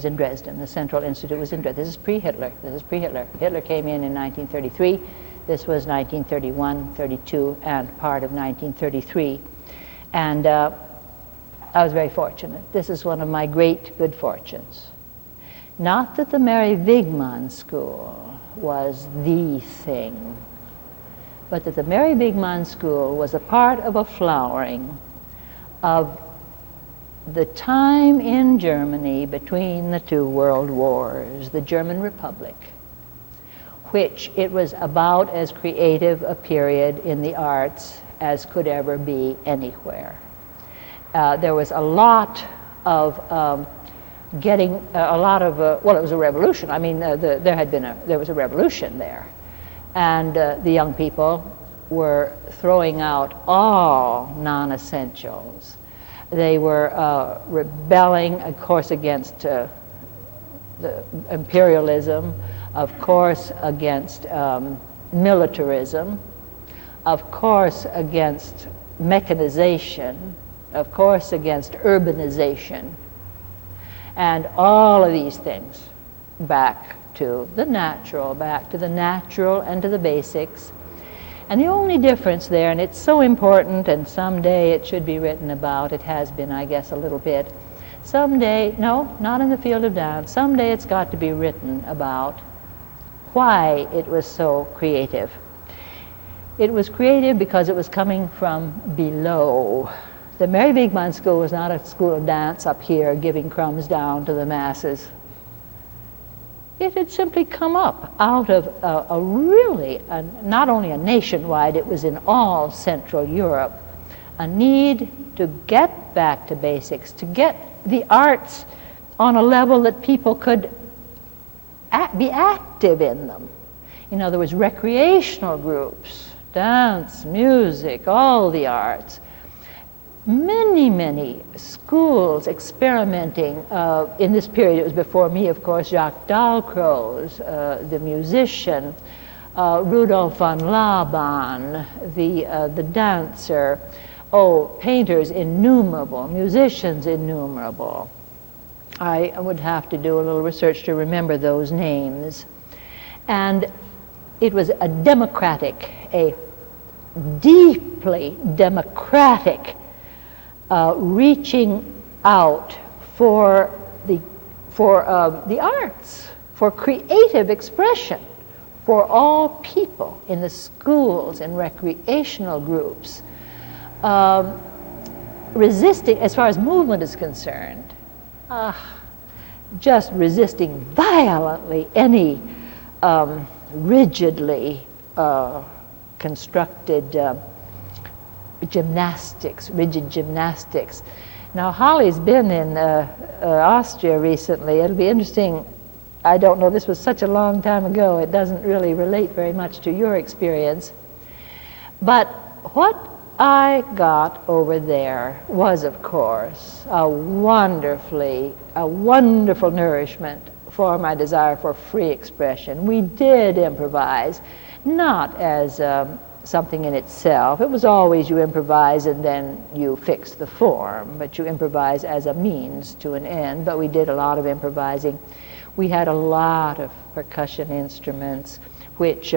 was in Dresden. The Central Institute was in Dresden. This is pre-Hitler. This is pre-Hitler. Hitler came in 1933. This was 1931, 32, and part of 1933. And I was very fortunate. This is one of my great good fortunes. Not that the Mary Wigman School was the thing, but that the Mary Wigman School was a part of a flowering of the time in Germany between the two world wars, the German Republic, which it was about as creative a period in the arts as could ever be anywhere. There was a lot of well, it was a revolution. I mean, there was a revolution there. And the young people were throwing out all non-essentials. They were rebelling, of course, against the imperialism, of course, against militarism, of course, against mechanization, of course, against urbanization, and all of these things back to the natural and to the basics. And the only difference there, and it's so important, and someday it should be written about, it has been, I guess, a little bit, someday, no, not in the field of dance, someday it's got to be written about why it was so creative. It was creative because it was coming from below. The Mary Wigman School was not a school of dance up here giving crumbs down to the masses. It had simply come up out of not only a nationwide, it was in all Central Europe, a need to get back to basics, to get the arts on a level that people could be active in them. In other words, recreational groups, dance, music, all the arts. Many schools experimenting in this period. It was before me, of course, Jacques Dalcroze, the musician, Rudolf von Laban, the dancer, painters innumerable, musicians innumerable. I would have to do a little research to remember those names. And it was a deeply democratic reaching out for the arts, for creative expression, for all people in the schools and recreational groups, resisting, as far as movement is concerned, just resisting violently any rigidly constructed rigid gymnastics. Now, Holly's been in Austria recently. It'll be interesting. I don't know, this was such a long time ago, it doesn't really relate very much to your experience. But what I got over there was, of course, a wonderful nourishment for my desire for free expression. We did improvise, not as something in itself. It was always you improvise and then you fix the form, but you improvise as a means to an end. But we did a lot of improvising. We had a lot of percussion instruments, which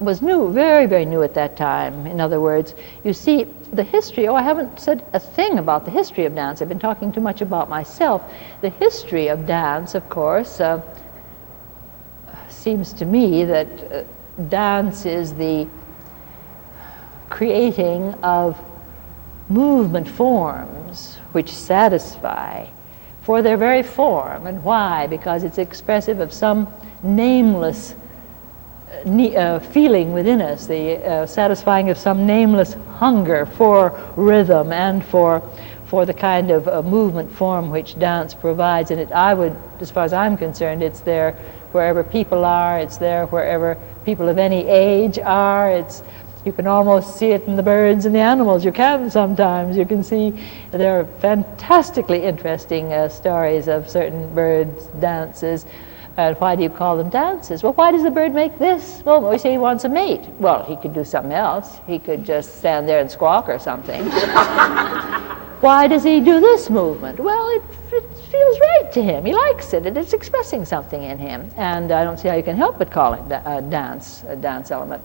was new, very new at that time. In other words, you see, the history, I haven't said a thing about the history of dance. I've been talking too much about myself. The history of dance, of course, seems to me that dance is the creating of movement forms which satisfy for their very form. And why? Because it's expressive of some nameless feeling within us, the satisfying of some nameless hunger for rhythm and for the kind of movement form which dance provides. And I would, as far as I'm concerned, it's there wherever people are, it's there wherever people of any age are. You can almost see it in the birds and the animals. You can sometimes. You can see there are fantastically interesting stories of certain birds' dances. Why do you call them dances? Well, why does the bird make this? Well, we say he wants a mate. Well, he could do something else. He could just stand there and squawk or something. Why does he do this movement? Well, it feels right to him. He likes it, and it's expressing something in him. And I don't see how you can help but call it a dance element.